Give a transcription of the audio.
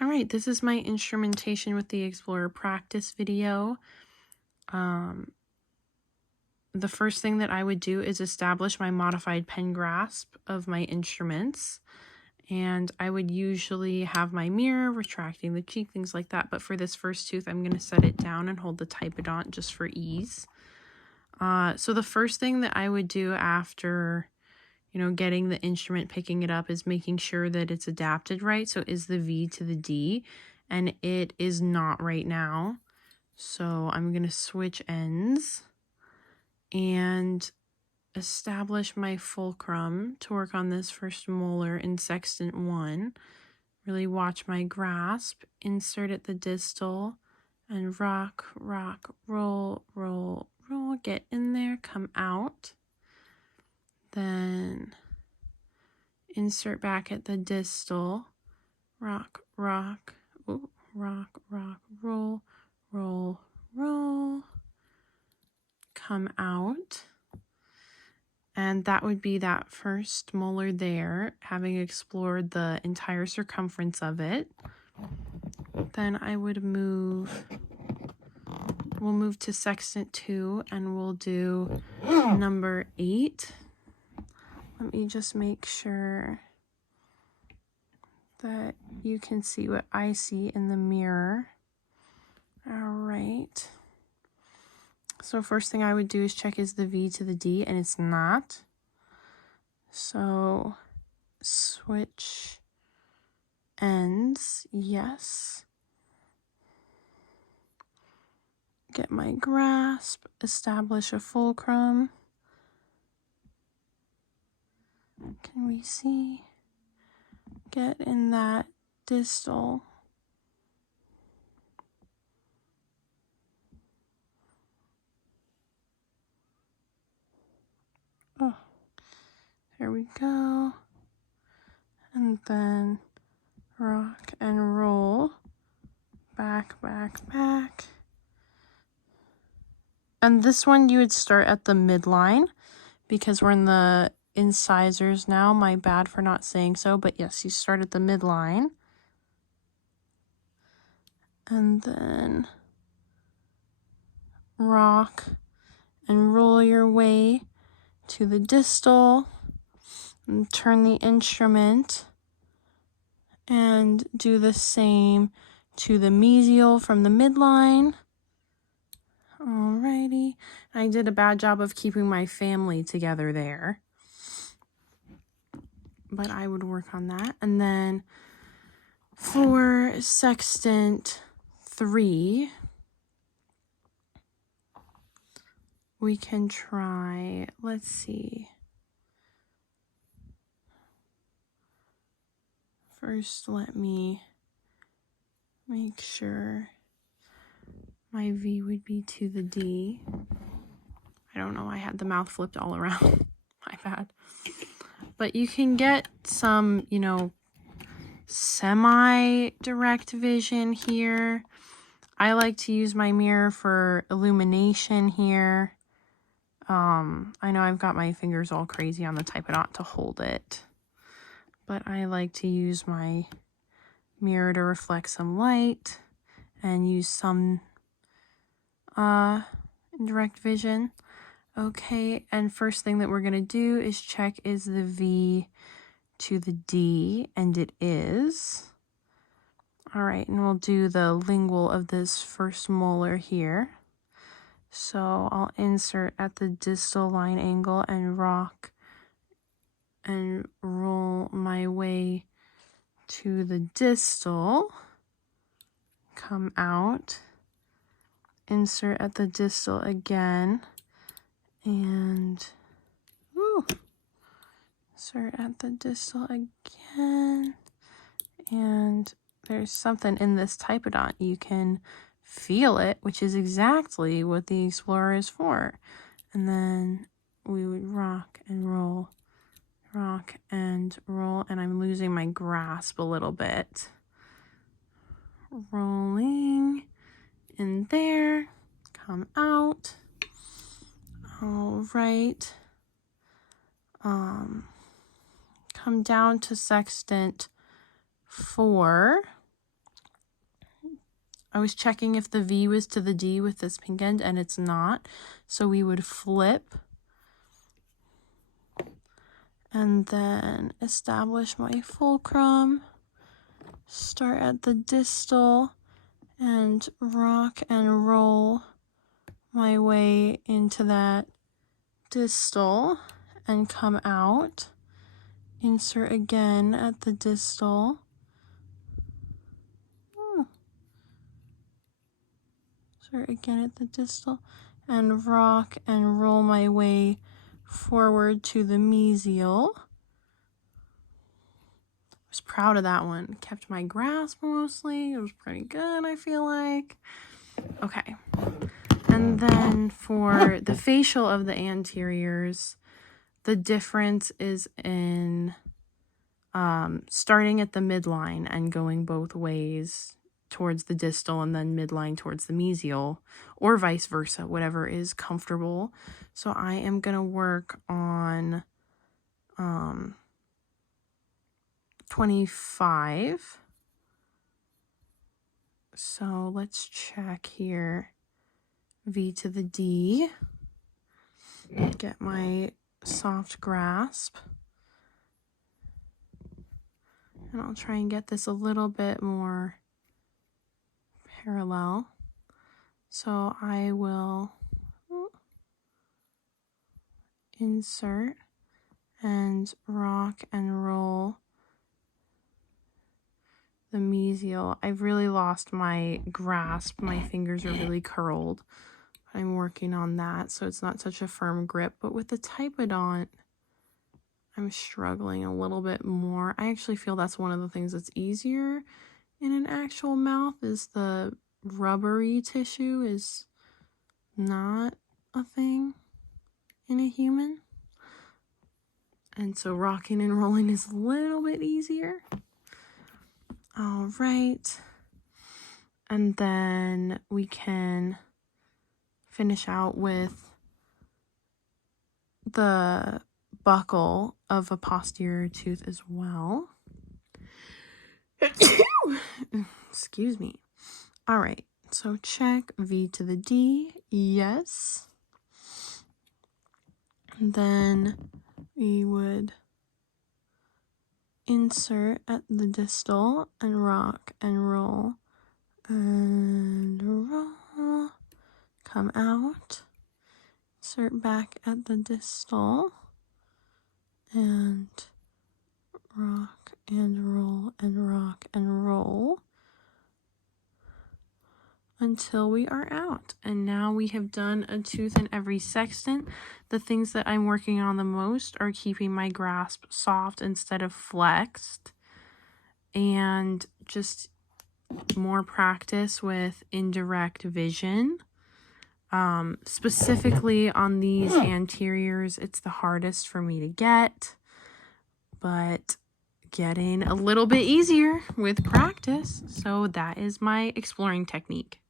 All right, this is my instrumentation with the Explorer practice video. The first thing that I would do is establish my modified pen grasp of my instruments. And I would usually have my mirror, retracting the cheek, things like that. But for this first tooth, I'm going to set it down and hold the typodont just for ease. So the first thing that I would do after, getting the instrument, picking it up, is making sure that it's adapted right. So is the V to the D, and it is not right now. So I'm going to switch ends and establish my fulcrum to work on this first molar in sextant 1. Really watch my grasp, insert at the distal, and rock, rock, roll, roll, roll. Get in there, come out. Then insert back at the distal, rock, rock, ooh, rock, rock, roll, roll, roll. Come out. And that would be that first molar there, having explored the entire circumference of it. Then I would we'll move to sextant 2 and we'll do number 8. Let me just make sure that you can see what I see in the mirror. All right. So first thing I would do is check, is the V to the D, and it's not. So switch ends, yes. Get my grasp, establish a fulcrum. Can we see? Get in that distal. Oh, there we go. And then rock and roll. Back, back, back. And this one you would start at the midline because we're in the incisors now. My bad for not saying so, but yes, you start at the midline. And then rock and roll your way to the distal and turn the instrument and do the same to the mesial from the midline. Alrighty. I did a bad job of keeping my family together there, but I would work on that. And then for sextant 3, we can try, let's see. First, let me make sure my V would be to the D. I don't know, I had the mouth flipped all around. My bad. But you can get some, semi-direct vision here. I like to use my mirror for illumination here. I know I've got my fingers all crazy on the typodont to hold it, but I like to use my mirror to reflect some light and use some direct vision. Okay, and first thing that we're going to do is check, is the V to the D, and it is. All right, and we'll do the lingual of this first molar here. So I'll insert at the distal line angle and rock and roll my way to the distal. Come out, insert at the distal again, and insert at the distal again. And there's something in this typodont. You can feel it, which is exactly what the Explorer is for. And then we would rock and roll, and I'm losing my grasp a little bit. Rolling in there, come out. All right. Come down to sextant 4. I was checking if the V was to the D with this pink end, and it's not. So we would flip and then establish my fulcrum, start at the distal, and rock and roll my way into that distal and come out. Insert again at the distal. Insert again at the distal and rock and roll my way forward to the mesial. I was proud of that one. Kept my grasp mostly. It was pretty good, I feel like. Okay. And then for the facial of the anteriors, the difference is in starting at the midline and going both ways towards the distal and then midline towards the mesial, or vice versa, whatever is comfortable. So I am going to work on 25. So let's check here. V to the D. Get my soft grasp. And I'll try and get this a little bit more parallel. So I will insert and rock and roll the mesial. I've really lost my grasp. My fingers are really curled. I'm working on that so it's not such a firm grip. But with the Typodont, I'm struggling a little bit more. I actually feel that's one of the things that's easier in an actual mouth, is the rubbery tissue is not a thing in a human. And so rocking and rolling is a little bit easier. All right. And then we can finish out with the buckle of a posterior tooth as well. Excuse me. All right. So check V to the D. Yes. And then we would insert at the distal and rock and roll and roll, come out, insert back at the distal and rock and roll and rock and roll until we are out. And now we have done a tooth in every sextant. The things that I'm working on the most are keeping my grasp soft instead of flexed, and just more practice with indirect vision. Specifically on these anteriors, it's the hardest for me to get, but getting a little bit easier with practice. So that is my exploring technique.